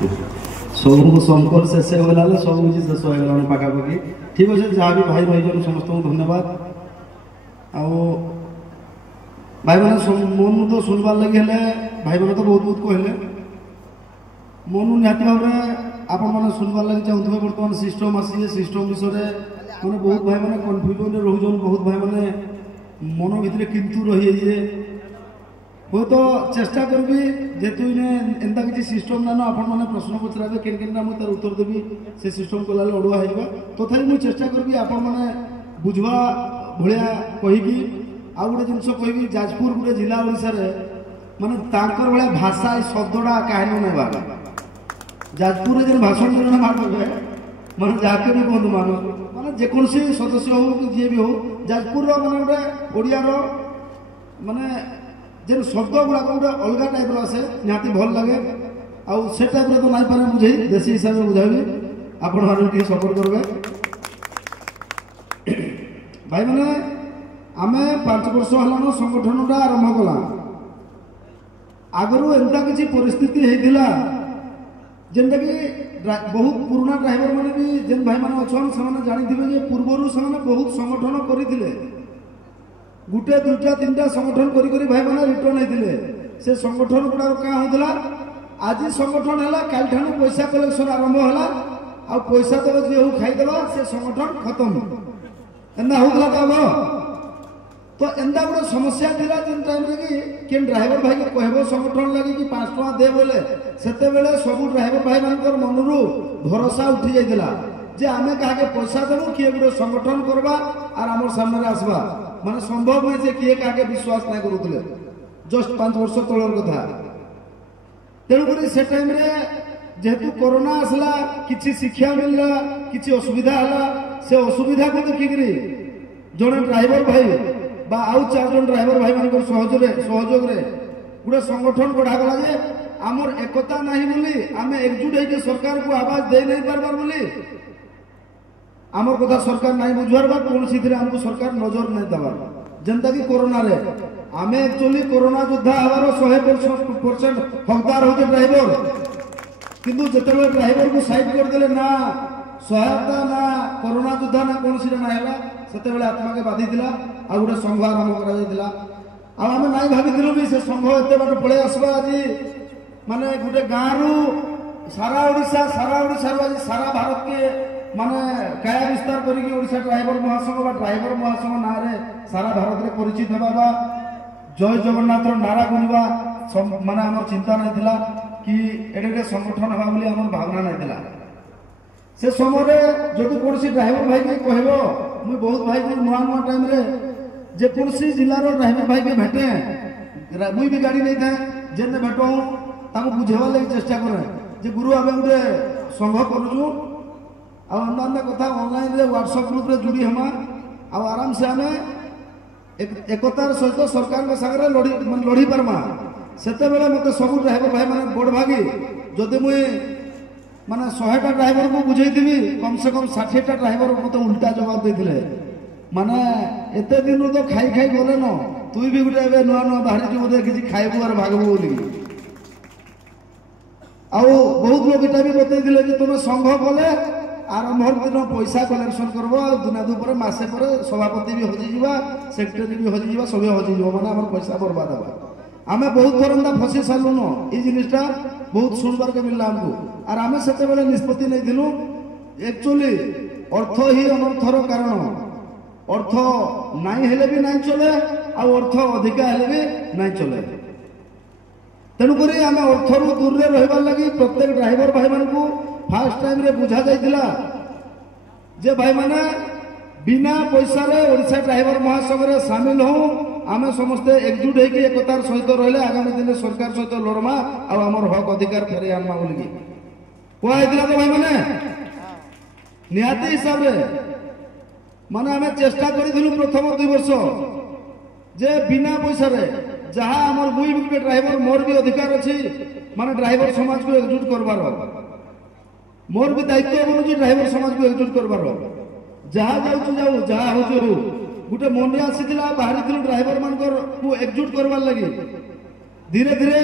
सब संपर्क शेष होगा सब किसी शेष होगा पाखापाखि ठीक अच्छे जहाँ भी भाई रही समस्त को धन्यवाद आओ भाई मैंने मन तो शुणवार लगे भाई मैंने तो बहुत बहुत कहले मन निहती भाव में आपण मैंने शुणवार लगे चाहूँ बर्तमान सिस्टम आसी सिस्टम विषय मैंने बहुत भाई मैंने कन्फ्यूजन रोजन बहुत भाई मैंने मन भितर किंतु रही है हूँ तो चेष्टा करी जेतु एंता किसी सिस्टम ना आपण मैंने प्रश्न पचराबे केनकेनटा मुझे तार उत्तर देवी से सिस्टम कला अड़ुआ हो तथापि मुझे चेष्टा करी आपण मैंने बुझवा भाया कहीकि आउ गोटे जिनस कहि जाजपुर गोटे जिला ओडिशा रे माने तांकर भाया भाषा शब्दटा कहानी नेबा जाजपुर जो भाषण जन मारे माने जाके भी कहूँ मान माने जेकोसी सदस्य हो कि जी भी हो जाजपुर माने गोटे ओडिया माने जेन शब्द गुड़ाक गोटे अलग टाइप आसे निहाती भल लगे आउ से टाइप तो नहीं पारे बुझे देशी हिसाब से बुझाबी आपण मैंने सपोर्ट करेंगे भाई मैंने आमे 5 वर्ष है संगठन आरंभ कला आगु एंता किसी परिस्थिति होता जेनटा कि बहुत पुराना ड्राइवर मैंने भी जेन भाई मैंने अच्छे से जानी पूर्वर से बहुत संगठन करते गुटे दुईटा तीनटा संगठन करी भाई मैंने रिटर्न होते से संगठन गुड़ाक क्या होता आज संगठन है कल ठू पैसा कलेक्शन आरंभ है आ पैसा तो जी हो खाईदेवा से संगठन खत्म एंता होता तो एंता गोटे समस्या था जिन टाइम कि ड्राइवर भाई कहब संगठन लगे कि 5 टଙ୍କା दे बोले से सब ड्राइवर भाई मान मनरू भरोसा उठी जाता जे आमे क्या पैसा देवु किए गोटे संगठन करवा और आम सामने आसवा माने संभव नहीं से किए क्या विश्वास नहीं करुले जस्ट 5 वर्ष तलर कथा तेणुक से टाइम जेहेतु कोरोना आसला किसी शिक्षा मिलला किसी असुविधा है से असुविधा को देखिक जड़े ड्राइवर भाई बा आउ 4 जन ड्राइवर भाई मान सहयोग गोटे संगठन गढ़ागला जे आमर एकता नहीं बोली आम एकजुट होकर सरकार को आवाज दे नहीं पार्बार बोली आमर कथा सरकार नहीं बुझार बा कौन सी आमको सरकार नजर नहीं देवार जनता की कोरोना रे आम एक्चुअली कोरोना योद्धा हमार 100% हकदार होते ड्राइवर किंतु जिते ड्राइवर को साइड करदे ना सहायता ना कोरोना योद्धा ना कौन सी ना से आत्मा के बाधी आ गोटे संघ आरंभ करें ना भाभी भी से संघ एत बाट पलि आसवा आज माने गोटे गाँव सारा ओडिशा आज सारा भारत के माने काया विस्तार करिकी ड्राइवर महासंघ बा ड्राइवर महासंघ ना सारा भारत में परिचित होगा जय जगन्नाथ नारा गुणवा माने आम चिंता नहीं थिला कि एडे संगठन हवा बोली आम भावना नहीं थिला से समय जदि कौन ड्राइवर भाई के कहब मुझे बहुत भाई को नुआ नुआ टाइम जेकोसी जिलार ड्राइवर भाई के भेटे मुई भी गाड़ी नहीं था जेने भेट बुझेबार लगे चेष्टा करें जे गुरु आम गोटे संघ करुचु आंदा कथा ऑनलाइन रे व्हाट्सएप ग्रुप रे जुड़ी हमा आराम से आम एकतार सहित सरकार सागर लड़ी पार्मा से मत सब ड्राइवर भाई मैंने बड़ भागी जदि मुई माने 100टा ड्राइवर को बुझेथी कम से कम 60टा ड्राइवर मत उल्टा जवाब देते माने एत दिन तो खाई खाई गले न तुई भी गोटे नुआ नुआ बाहरी बोधे किसी खाइबू और भागबू बोली बहुत लोग इटा भी बतई तुम संघ कले आरंभ दिन पैसा कलेक्शन करब दिना दुपर मसे पर सभापति भी हजिजा सेक्रेटरी भी हजिजा सब हजिज माने आम पैसा बर्बाद होगा आम बहुत थर एंता फसी सारूँ ये जिनटा बहुत शुणबार के मिलला आमको और आम से निष्पत्ति नहीं एक्चुअली अर्थ ही अनर्थर कारण अर्थ नाई हेले भी नहीं चले अर्थ अधिका हेले भी नहीं चले तेणुक आम अर्थर दूर में रही लगी प्रत्येक ड्राइवर भाई मान को फास्ट टाइम रे बुझा जाइतिला जे भाई माने बिना पैसा रे ओडिशा ड्राइवर महासंघ रे शामिल हो आमे समस्ते एकजुट होकर एकतार सहित रहिले आगामी दिन सरकार सहित लड़मा आमर हक अधिकार फेरे आनमा बोलिकी कहला तो भाई माने निहाती हिसाब रे माने आमे चेष्टा करिथिलु प्रथम 2 वर्ष जे बिना पैसा रे जहाँ आमर मुई भी ड्राइवर मोर भी अधिकार अच्छी माने ड्राइवर समाज को एकजुट करबार मोर भी दायित्व बनुची ड्राइवर समाज को एकजुट करबार जहाँ जाऊ जहाँ हो गोटे मन आसी बाहरी ड्राइवर मान को एकजुट करवार लगी धीरे धीरे